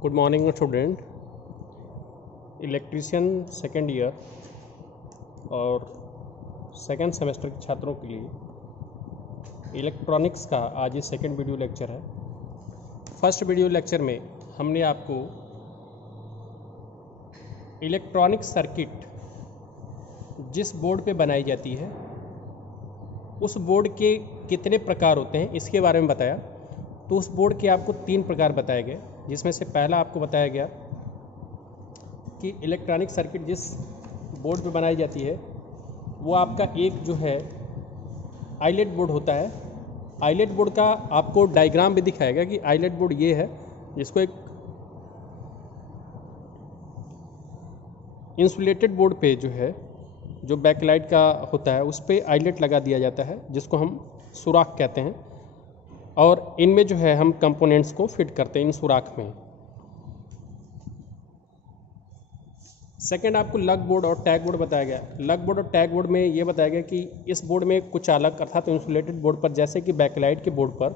Good morning student. Electrician second year और second semester के छात्रों के लिए इलेक्ट्रॉनिक्स का आज ये सेकेंड वीडियो लेक्चर है। फर्स्ट वीडियो लेक्चर में हमने आपको इलेक्ट्रॉनिक सर्किट जिस बोर्ड पे बनाई जाती है उस बोर्ड के कितने प्रकार होते हैं इसके बारे में बताया। तो उस बोर्ड के आपको 3 प्रकार बताए गए, जिसमें से पहला आपको बताया गया कि इलेक्ट्रॉनिक सर्किट जिस बोर्ड पे बनाई जाती है वो आपका एक जो है आईलेट बोर्ड होता है। आईलेट बोर्ड का आपको डायग्राम भी दिखाएगा कि आईलेट बोर्ड ये है, जिसको एक इंसुलेटेड बोर्ड पे जो है जो बैकलाइट का होता है उस पर आईलेट लगा दिया जाता है, जिसको हम सुराख कहते हैं, और इनमें जो है हम कंपोनेंट्स को फिट करते हैं इन सुराख में। सेकेंड आपको लग बोर्ड और टैग बोर्ड बताया गया। लग बोर्ड और टैग बोर्ड में ये बताया गया कि इस बोर्ड में कुछ अलग अर्थात इंसुलेटेड बोर्ड पर जैसे कि बैकलाइट के बोर्ड पर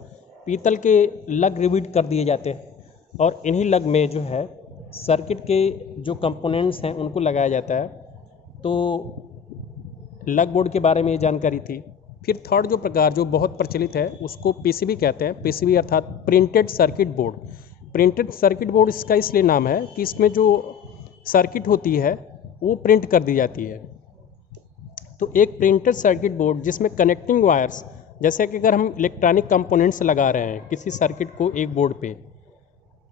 पीतल के लग रिवीट कर दिए जाते हैं और इन्हीं लग में जो है सर्किट के जो कंपोनेंट्स हैं उनको लगाया जाता है। तो लग बोर्ड के बारे में ये जानकारी थी। फिर थर्ड जो प्रकार जो बहुत प्रचलित है उसको पीसीबी कहते हैं। पीसीबी अर्थात printed circuit board. Printed circuit board इसका इसलिए नाम है कि इसमें जो सर्किट होती है वो प्रिंट कर दी जाती है। तो एक प्रिंटेड सर्किट बोर्ड जिसमें कनेक्टिंग वायर्स, जैसे कि अगर हम इलेक्ट्रॉनिक कंपोनेंट्स लगा रहे हैं किसी सर्किट को एक बोर्ड पे,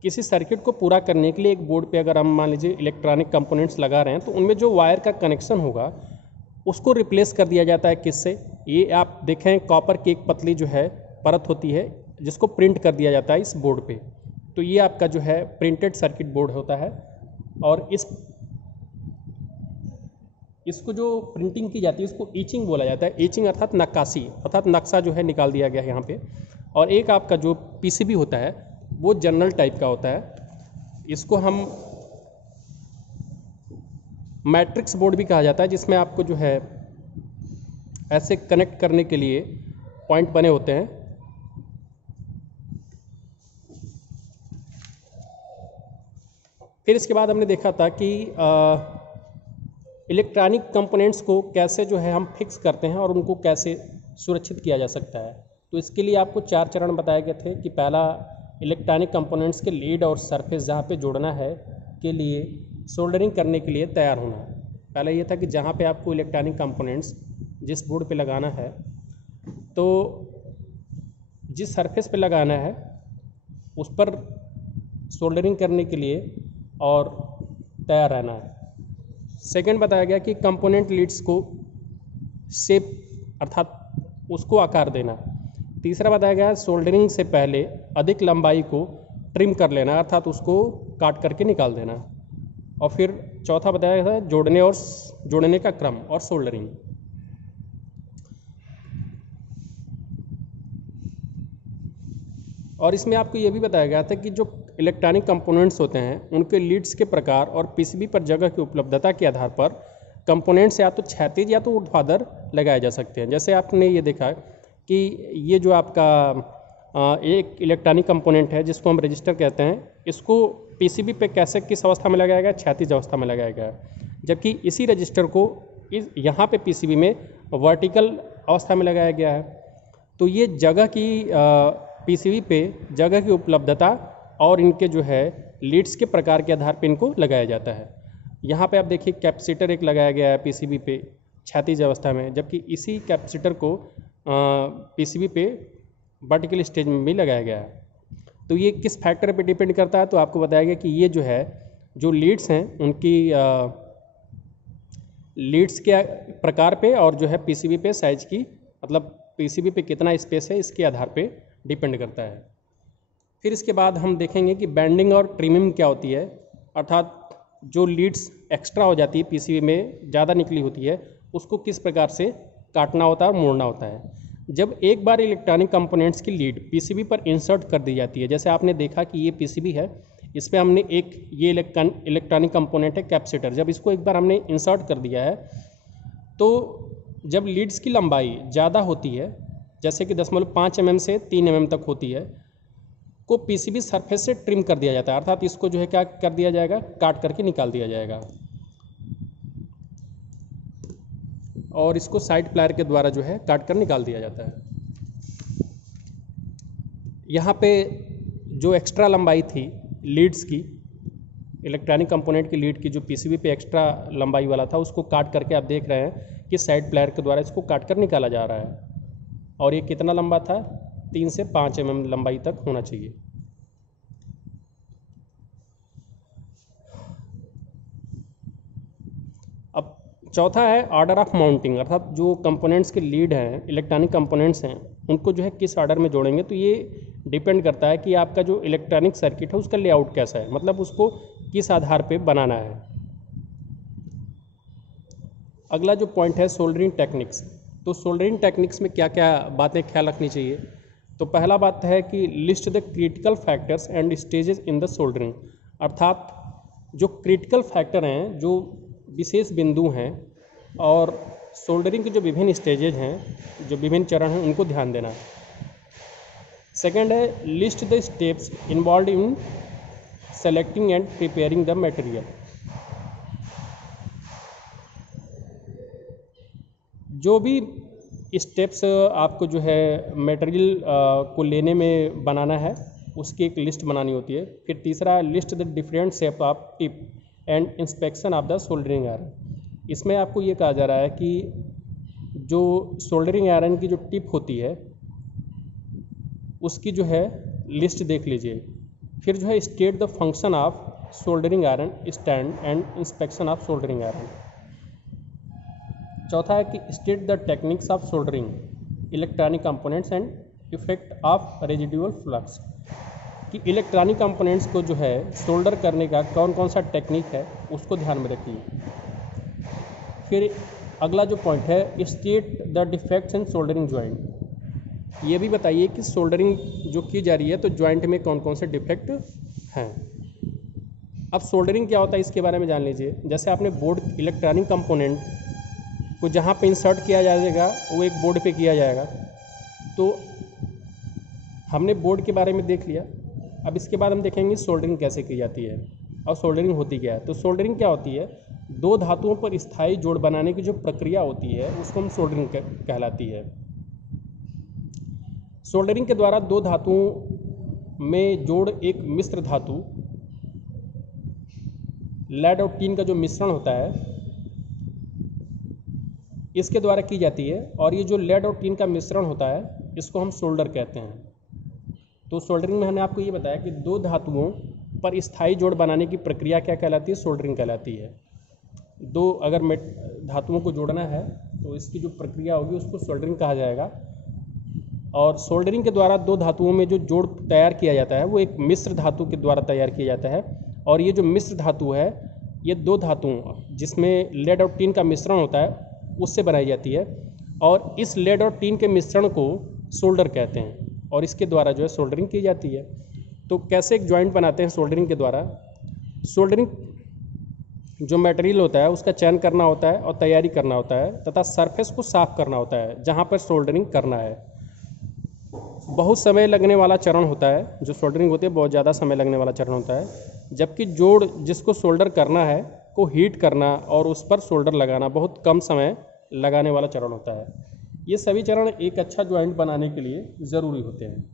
किसी सर्किट को पूरा करने के लिए एक बोर्ड पे अगर हम मान लीजिए इलेक्ट्रॉनिक कंपोनेंट्स लगा रहे हैं तो उनमें जो वायर का कनेक्शन होगा उसको रिप्लेस कर दिया जाता है। किससे? ये आप देखें कॉपर की एक पतली जो है परत होती है जिसको प्रिंट कर दिया जाता है इस बोर्ड पे। तो ये आपका जो है प्रिंटेड सर्किट बोर्ड होता है। और इसको जो प्रिंटिंग की जाती है इसको ईचिंग बोला जाता है। ईचिंग अर्थात नक्काशी, अर्थात नक्शा जो है निकाल दिया गया है यहाँ पे। और एक आपका जो पीसीबी होता है वो जनरल टाइप का होता है। इसको हम मैट्रिक्स बोर्ड भी कहा जाता है, जिसमें आपको जो है ऐसे कनेक्ट करने के लिए पॉइंट बने होते हैं। फिर इसके बाद हमने देखा था कि इलेक्ट्रॉनिक कंपोनेंट्स को कैसे जो है हम फिक्स करते हैं और उनको कैसे सुरक्षित किया जा सकता है। तो इसके लिए आपको 4 चरण बताए गए थे कि पहला इलेक्ट्रॉनिक कंपोनेंट्स के लीड और सरफेस जहाँ पे जोड़ना है के लिए सोल्डरिंग करने के लिए तैयार होना। पहला ये था कि जहाँ पे आपको इलेक्ट्रॉनिक कंपोनेंट्स जिस बोर्ड पे लगाना है तो जिस सरफेस पे लगाना है उस पर सोल्डरिंग करने के लिए और तैयार रहना है। सेकंड बताया गया कि कंपोनेंट लीड्स को शेप अर्थात उसको आकार देना। तीसरा बताया गया सोल्डरिंग से पहले अधिक लंबाई को ट्रिम कर लेना अर्थात उसको काट करके निकाल देना। और फिर चौथा बताया गया था जोड़ने का क्रम और सोल्डरिंग। और इसमें आपको ये भी बताया गया था कि जो इलेक्ट्रॉनिक कंपोनेंट्स होते हैं उनके लीड्स के प्रकार और पीसीबी पर जगह की उपलब्धता के आधार पर कंपोनेंट्स या तो क्षैतिज या तो ऊर्ध्वाधर लगाए जा सकते हैं। जैसे आपने ये देखा कि ये जो आपका एक इलेक्ट्रॉनिक कंपोनेंट है जिसको हम रजिस्टर कहते हैं, इसको पीसीबी पे कैसे किस अवस्था में लगाया गया? क्षैतिज अवस्था में लगाया गया। जबकि इसी रजिस्टर को यहाँ पे पीसीबी में वर्टिकल अवस्था में लगाया गया है। तो ये जगह की पीसीबी पे जगह की उपलब्धता और इनके जो है लीड्स के प्रकार के आधार पर इनको लगाया जाता है। यहाँ पे आप देखिए कैपेसिटर एक लगाया गया है पीसीबी पे क्षैतिज अवस्था में, जबकि इसी कैपेसिटर को पीसीबी पे वर्टिकल स्टेज में भी लगाया गया है। तो ये किस फैक्टर पे डिपेंड करता है? तो आपको बताया गया कि ये जो है जो लीड्स हैं उनकी लीड्स के प्रकार पे और जो है पीसीबी पे साइज की मतलब पीसीबी पे कितना स्पेस है इसके आधार पे डिपेंड करता है। फिर इसके बाद हम देखेंगे कि बैंडिंग और ट्रिमिंग क्या होती है, अर्थात जो लीड्स एक्स्ट्रा हो जाती है पीसीबी में ज़्यादा निकली होती है उसको किस प्रकार से काटना होता है और मोड़ना होता है। जब एक बार इलेक्ट्रॉनिक कंपोनेंट्स की लीड पीसीबी पर इंसर्ट कर दी जाती है, जैसे आपने देखा कि ये पीसीबी है, इस पर हमने एक ये इलेक्ट्रॉनिक कंपोनेंट है कैपेसिटर, जब इसको एक बार हमने इंसर्ट कर दिया है तो जब लीड्स की लंबाई ज़्यादा होती है जैसे कि 0.5 mm से 3 mm तक होती है, को पीसीबी सरफेस से ट्रिम कर दिया जाता है, अर्थात इसको जो है क्या कर दिया जाएगा, काट करके निकाल दिया जाएगा और इसको साइड प्लायर के द्वारा जो है काट कर निकाल दिया जाता है। यहाँ पे जो एक्स्ट्रा लंबाई थी लीड्स की, इलेक्ट्रॉनिक कंपोनेंट की लीड की जो पीसीबी पे एक्स्ट्रा लंबाई वाला था, उसको काट करके आप देख रहे हैं कि साइड प्लायर के द्वारा इसको काट कर निकाला जा रहा है। और ये कितना लंबा था, 3 से 5 mm लंबाई तक होना चाहिए। अब चौथा है ऑर्डर ऑफ माउंटिंग, अर्थात जो कंपोनेंट्स के लीड हैं, इलेक्ट्रॉनिक कंपोनेंट्स हैं, उनको जो है किस ऑर्डर में जोड़ेंगे। तो ये डिपेंड करता है कि आपका जो इलेक्ट्रॉनिक सर्किट है उसका लेआउट कैसा है, मतलब उसको किस आधार पे बनाना है। अगला जो पॉइंट है सोल्डरिंग टेक्निक्स। तो सोल्डरिंग टेक्निक्स में क्या क्या बातें ख्याल रखनी चाहिए। तो पहला बात है कि list the critical factors and stages in the soldering, अर्थात जो क्रिटिकल फैक्टर हैं, जो विशेष बिंदु हैं और सोल्डरिंग के जो विभिन्न स्टेजेज हैं, जो विभिन्न चरण हैं, उनको ध्यान देना। सेकेंड है list the steps involve in selecting and preparing the material. जो भी स्टेप्स आपको जो है मटेरियल को लेने में बनाना है, उसकी एक लिस्ट बनानी होती है। फिर तीसरा list the different shape of tip and inspection of the soldering iron. इसमें आपको ये कहा जा रहा है कि जो सोल्डरिंग आयरन की जो टिप होती है उसकी जो है लिस्ट देख लीजिए। फिर जो है state the function of soldering iron stand and inspection of soldering iron. चौथा है कि state the techniques of soldering electronic components and effect of residual flux, कि इलेक्ट्रॉनिक कंपोनेंट्स को जो है सोल्डर करने का कौन कौन सा टेक्निक है उसको ध्यान में रखिए। फिर अगला जो पॉइंट है state the defects in soldering joint. ये भी बताइए कि सोल्डरिंग जो की जा रही है तो जॉइंट में कौन कौन से डिफेक्ट हैं। अब सोल्डरिंग क्या होता है इसके बारे में जान लीजिए। जैसे आपने बोर्ड, इलेक्ट्रॉनिक कंपोनेंट को जहाँ पे इंसर्ट किया जाएगा वो एक बोर्ड पे किया जाएगा। तो हमने बोर्ड के बारे में देख लिया। अब इसके बाद हम देखेंगे सोल्डरिंग कैसे की जाती है और सोल्डरिंग होती क्या है। तो सोल्डरिंग क्या होती है, दो धातुओं पर स्थायी जोड़ बनाने की जो प्रक्रिया होती है उसको हम सोल्डरिंग कहलाती है। सोल्डरिंग के द्वारा दो धातुओं में जोड़ एक मिश्र धातु लेड और टीन का जो मिश्रण होता है इसके द्वारा की जाती है। और ये जो लेड और टीन का मिश्रण होता है इसको हम सोल्डर कहते हैं। तो सोल्डरिंग में हमने आपको ये बताया कि दो धातुओं पर स्थायी जोड़ बनाने की प्रक्रिया क्या कहलाती है, सोल्डरिंग कहलाती है। दो अगर धातुओं को जोड़ना है तो इसकी जो प्रक्रिया होगी उसको सोल्डरिंग कहा जाएगा। और सोल्डरिंग के द्वारा दो धातुओं में जो जोड़ तैयार किया जाता है वो एक मिश्र धातु के द्वारा तैयार किया जाता है। और ये जो मिश्र धातु है ये दो धातुओं जिसमें लेड और टीन का मिश्रण होता है उससे बनाई जाती है। और इस लेड और टीन के मिश्रण को सोल्डर कहते हैं और इसके द्वारा जो है सोल्डरिंग की जाती है। तो कैसे एक जॉइंट बनाते हैं सोल्डरिंग के द्वारा। सोल्डरिंग जो मटेरियल होता है उसका चयन करना होता है और तैयारी करना होता है तथा सरफेस को साफ करना होता है जहाँ पर सोल्डरिंग करना है। बहुत समय लगने वाला चरण होता है, जो सोल्डरिंग होती है बहुत ज़्यादा समय लगने वाला चरण होता है। जबकि जोड़ जिसको सोल्डर करना है को हीट करना और उस पर सोल्डर लगाना बहुत कम समय लगाने वाला चरण होता है। ये सभी चरण एक अच्छा जॉइंट बनाने के लिए ज़रूरी होते हैं।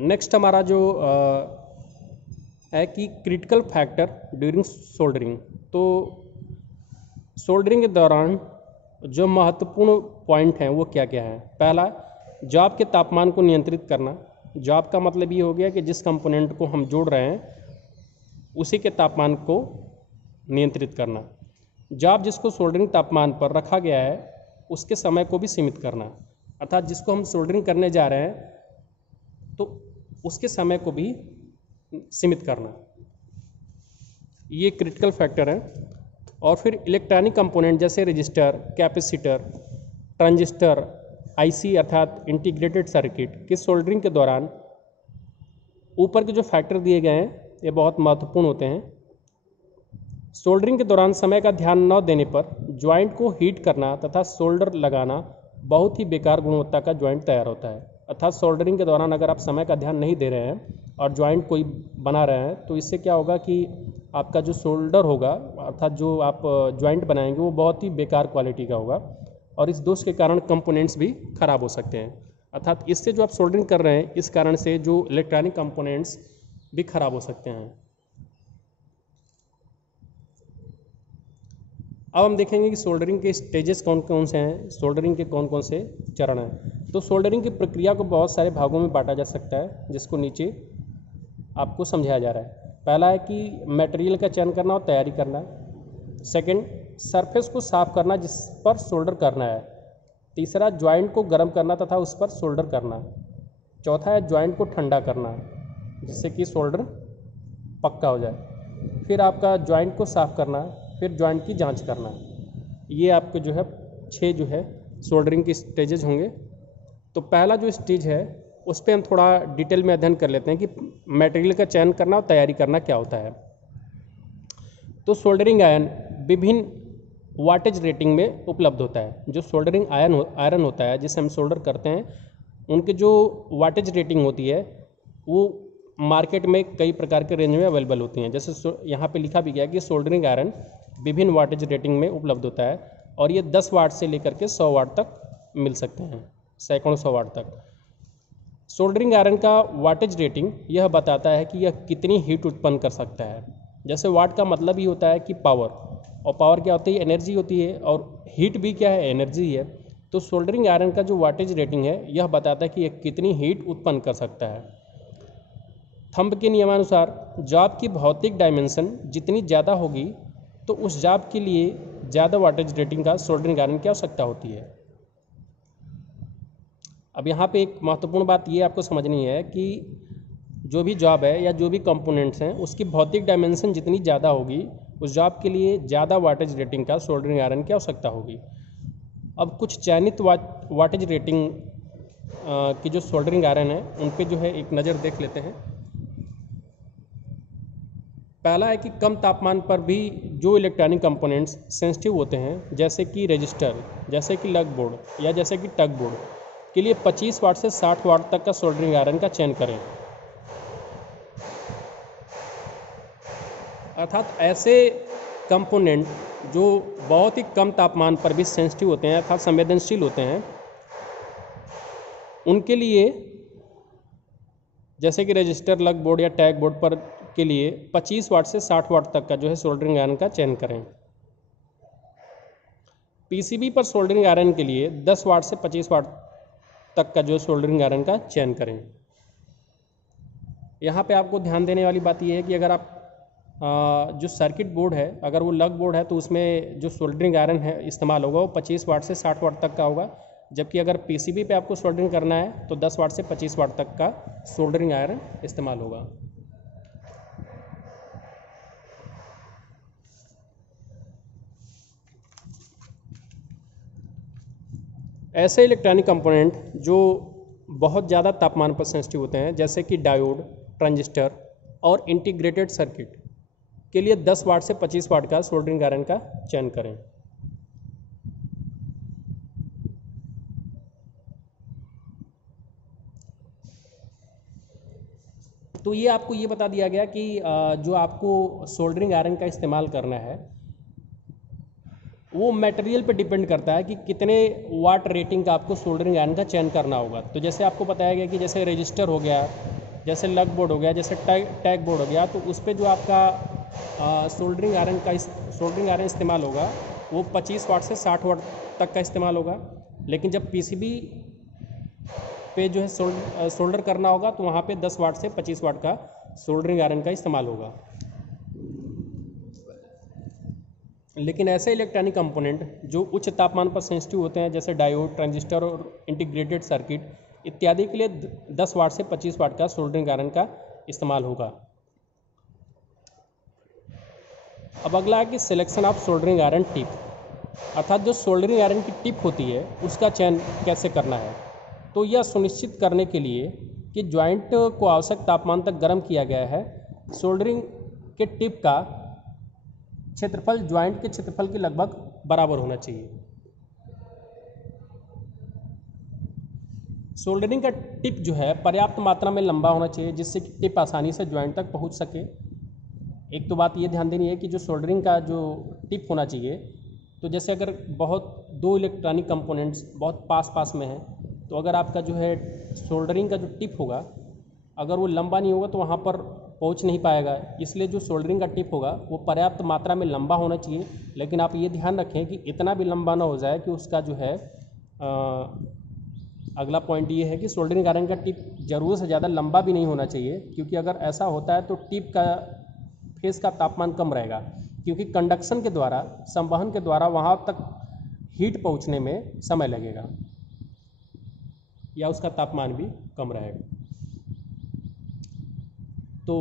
नेक्स्ट हमारा जो है कि क्रिटिकल फैक्टर ड्यूरिंग सोल्डरिंग। तो सोल्डरिंग के दौरान जो महत्वपूर्ण पॉइंट हैं वो क्या क्या हैं। पहला, जॉब के तापमान को नियंत्रित करना। जॉब का मतलब ये हो गया कि जिस कंपोनेंट को हम जोड़ रहे हैं उसी के तापमान को नियंत्रित करना। जॉब जिसको सोल्डरिंग तापमान पर रखा गया है उसके समय को भी सीमित करना, अर्थात जिसको हम सोल्डरिंग करने जा रहे हैं तो उसके समय को भी सीमित करना, ये क्रिटिकल फैक्टर है। और फिर इलेक्ट्रॉनिक कंपोनेंट जैसे रजिस्टर, कैपेसिटर, ट्रांजिस्टर, आईसी अर्थात इंटीग्रेटेड सर्किट की सोल्डरिंग के दौरान ऊपर के जो फैक्टर दिए गए हैं ये बहुत महत्वपूर्ण होते हैं। सोल्डरिंग के दौरान समय का ध्यान न देने पर ज्वाइंट को हीट करना तथा सोल्डर लगाना बहुत ही बेकार गुणवत्ता का ज्वाइंट तैयार होता है। अर्थात सोल्डरिंग के दौरान अगर आप समय का ध्यान नहीं दे रहे हैं और ज्वाइंट कोई बना रहे हैं तो इससे क्या होगा कि आपका जो सोल्डर होगा अर्थात जो आप ज्वाइंट बनाएंगे वो बहुत ही बेकार क्वालिटी का होगा और इस दोष के कारण कंपोनेंट्स भी खराब हो सकते हैं। अर्थात इससे जो आप सोल्डरिंग कर रहे हैं इस कारण से जो इलेक्ट्रॉनिक कंपोनेंट्स भी खराब हो सकते हैं। अब हम देखेंगे कि सोल्डरिंग के स्टेजेस कौन कौन से हैं, सोल्डरिंग के कौन कौन से चरण हैं। तो सोल्डरिंग की प्रक्रिया को बहुत सारे भागों में बांटा जा सकता है जिसको नीचे आपको समझाया जा रहा है। पहला है कि मटेरियल का चयन करना और तैयारी करना। सेकंड, सरफेस को साफ करना जिस पर सोल्डर करना है। तीसरा, ज्वाइंट को गर्म करना तथा उस पर सोल्डर करना। चौथा है ज्वाइंट को ठंडा करना जिससे कि सोल्डर पक्का हो जाए। फिर आपका ज्वाइंट को साफ करना, फिर ज्वाइंट की जांच करना। ये आपके जो है 6 जो है सोल्डरिंग की स्टेजेज होंगे। तो पहला जो स्टेज है उस पर हम थोड़ा डिटेल में अध्ययन कर लेते हैं कि मटेरियल का चयन करना और तैयारी करना क्या होता है। तो सोल्डरिंग आयरन विभिन्न वाटेज रेटिंग में उपलब्ध होता है। जो सोल्डरिंग आयरन होता है जिसे हम सोल्डर करते हैं उनके जो वाटेज रेटिंग होती है वो मार्केट में कई प्रकार के रेंज में अवेलेबल होती हैं। जैसे यहाँ पे लिखा भी गया है कि सोल्डरिंग आयरन विभिन्न वाटेज रेटिंग में उपलब्ध होता है और ये 10 वाट से लेकर के 100 वाट तक मिल सकते हैं, सैकड़ों 100 वाट तक। सोल्डरिंग आयरन का वाटेज रेटिंग यह बताता है कि यह कितनी हीट उत्पन्न कर सकता है। जैसे वाट का मतलब ही होता है कि पावर, और पावर क्या होती है, एनर्जी होती है, और हीट भी क्या है, एनर्जी है। तो सोल्डरिंग आयरन का जो वाटेज रेटिंग है यह बताता है कि यह कितनी हीट उत्पन्न कर सकता है। थंब के नियमानुसार जॉब की भौतिक डायमेंशन जितनी ज़्यादा होगी तो उस जॉब के लिए ज़्यादा वाटेज रेटिंग का सोल्डरिंग आयरन की आवश्यकता होती है। अब यहाँ पे एक महत्वपूर्ण बात ये आपको समझनी है कि जो भी जॉब है या जो भी कंपोनेंट्स हैं उसकी भौतिक डायमेंशन जितनी ज़्यादा होगी उस जॉब के लिए ज़्यादा वाटेज रेटिंग का सोल्डरिंग आयरन की आवश्यकता होगी। अब कुछ चयनित वाटेज रेटिंग की जो सोल्डरिंग आयरन है उन पे जो है एक नज़र देख लेते हैं। पहला है कि कम तापमान पर भी जो इलेक्ट्रॉनिक कंपोनेंट्स सेंसिटिव होते हैं जैसे कि रजिस्टर, जैसे कि लग बोर्ड या जैसे कि टग बोर्ड के लिए 25 वाट से 60 वाट तक का सोल्डरिंग आयरन का चयन करें। अर्थात ऐसे कंपोनेंट जो बहुत ही कम तापमान पर भी सेंसिटिव होते हैं अर्थात संवेदनशील होते हैं उनके लिए, जैसे कि रजिस्टर, लग बोर्ड या टैग बोर्ड पर के लिए 25 वाट से 60 वाट तक का जो है सोल्डरिंग आयरन का चयन करें। पीसीबी पर सोल्डरिंग आयरन के लिए 10 वाट से 25 वाट तक का जो सोल्डरिंग आयरन का चयन करें। यहाँ पे आपको ध्यान देने वाली बात यह है कि अगर आप जो सर्किट बोर्ड है अगर वो लग बोर्ड है तो उसमें जो सोल्डरिंग आयरन है इस्तेमाल होगा वो 25 वाट से 60 वाट तक का होगा, जबकि अगर पीसीबी पे आपको सोल्डरिंग करना है तो 10 वाट से 25 वाट तक का सोल्डरिंग आयरन इस्तेमाल होगा। ऐसे इलेक्ट्रॉनिक कंपोनेंट जो बहुत ज़्यादा तापमान पर सेंसिटिव होते हैं जैसे कि डायोड, ट्रांजिस्टर और इंटीग्रेटेड सर्किट के लिए 10 वाट से 25 वाट का सोल्डरिंग आयरन का चयन करें। तो ये आपको ये बता दिया गया कि जो आपको सोल्डरिंग आयरन का इस्तेमाल करना है वो मटेरियल पे डिपेंड करता है कि कितने वाट रेटिंग का आपको सोल्डरिंग आयरन का चयन करना होगा। तो जैसे आपको बताया गया कि जैसे रजिस्टर हो गया, जैसे लग बोर्ड हो गया, जैसे टैग बोर्ड हो गया, तो उस पर जो आपका सोल्डरिंग आयरन इस्तेमाल होगा वो 25 वाट से 60 वाट तक का इस्तेमाल होगा। लेकिन जब पीसीबी पे जो है सोल्डर करना होगा तो वहाँ पे 10 वाट से 25 वाट का सोल्डरिंग आयरन का इस्तेमाल होगा। लेकिन ऐसे इलेक्ट्रॉनिक कंपोनेंट जो उच्च तापमान पर सेंसिटिव होते हैं जैसे डायोड, ट्रांजिस्टर और इंटीग्रेटेड सर्किट इत्यादि के लिए 10 वाट से 25 वाट का सोल्डरिंग आयरन का इस्तेमाल होगा। अब अगला है कि selection of soldering iron tip, अर्थात जो सोल्डरिंग आयरन की टिप होती है उसका चयन कैसे करना है। तो यह सुनिश्चित करने के लिए कि जॉइंट को आवश्यक तापमान तक गर्म किया गया है। सोल्डरिंग के टिप का क्षेत्रफल जॉइंट के क्षेत्रफल के लगभग बराबर होना चाहिए। सोल्डरिंग का टिप जो है पर्याप्त मात्रा में लंबा होना चाहिए जिससे कि टिप आसानी से जॉइंट तक पहुंच सके। एक तो बात ये ध्यान देनी है कि जो सोल्डरिंग का जो टिप होना चाहिए, तो जैसे अगर बहुत दो इलेक्ट्रॉनिक कंपोनेंट्स बहुत पास पास में हैं, तो अगर आपका जो है सोल्डरिंग का जो टिप होगा अगर वो लंबा नहीं होगा तो वहाँ पर पहुँच नहीं पाएगा। इसलिए जो सोल्डरिंग का टिप होगा वो पर्याप्त मात्रा में लंबा होना चाहिए, लेकिन आप ये ध्यान रखें कि इतना भी लंबा ना हो जाए कि उसका जो है अगला पॉइंट ये है कि सोल्डरिंग आयरन का टिप ज़रूरत से ज़्यादा लंबा भी नहीं होना चाहिए, क्योंकि अगर ऐसा होता है तो टिप का फेस का तापमान कम रहेगा, क्योंकि कंडक्शन के द्वारा संवहन के द्वारा वहाँ तक हीट पहुँचने में समय लगेगा या उसका तापमान भी कम रहेगा। तो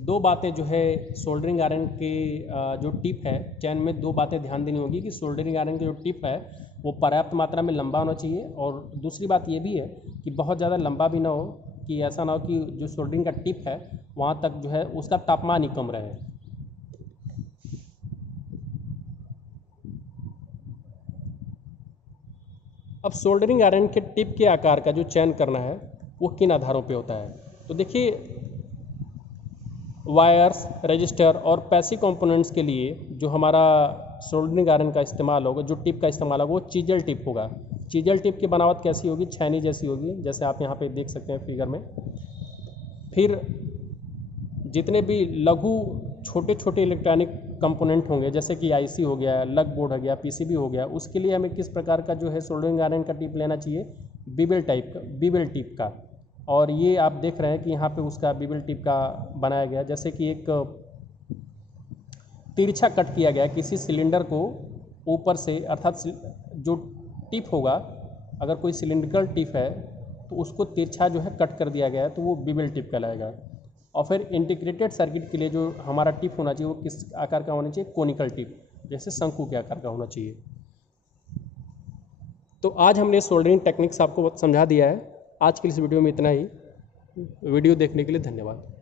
दो बातें जो है सोल्डरिंग आयरन के जो टिप है चैन में, दो बातें ध्यान देनी होगी कि सोल्डरिंग आयरन की जो टिप है वो पर्याप्त मात्रा में लंबा होना चाहिए, और दूसरी बात ये भी है कि बहुत ज़्यादा लंबा भी ना हो, कि ऐसा ना हो कि जो सोल्डरिंग का टिप है वहाँ तक जो है उसका तापमान ही कम रहे। अब सोल्डरिंग आयरन के टिप के आकार का जो चयन करना है वो किन आधारों पे होता है, तो देखिए वायर्स, रजिस्टर और पैसिव कंपोनेंट्स के लिए जो हमारा सोल्डरिंग आयरन का इस्तेमाल होगा, जो टिप का इस्तेमाल होगा वो चीजल टिप होगा। चीजल टिप की बनावट कैसी होगी? छैनी जैसी होगी, जैसे आप यहाँ पे देख सकते हैं फिगर में। फिर जितने भी लघु छोटे छोटे इलेक्ट्रॉनिक कंपोनेंट होंगे जैसे कि आईसी हो गया, लग बोर्ड हो गया, पीसीबी हो गया, उसके लिए हमें किस प्रकार का जो है सोल्डरिंग आयरन का टिप लेना चाहिए? बीबेल टिप का। और ये आप देख रहे हैं कि यहाँ पे उसका बीबेल टिप का बनाया गया, जैसे कि एक तिरछा कट किया गया किसी सिलेंडर को ऊपर से, अर्थात जो टिप होगा अगर कोई सिलिंड्रिकल टिप है तो उसको तिरछा जो है कट कर दिया गया है, तो वो बीबेल टिप कहलाएगा। और फिर इंटीग्रेटेड सर्किट के लिए जो हमारा टिप होना चाहिए वो किस आकार का होना चाहिए? कोनिकल टिप, जैसे शंकु के आकार का होना चाहिए। तो आज हमने सोल्डरिंग टेक्निक्स आपको समझा दिया है। आज की इस वीडियो में इतना ही। वीडियो देखने के लिए धन्यवाद।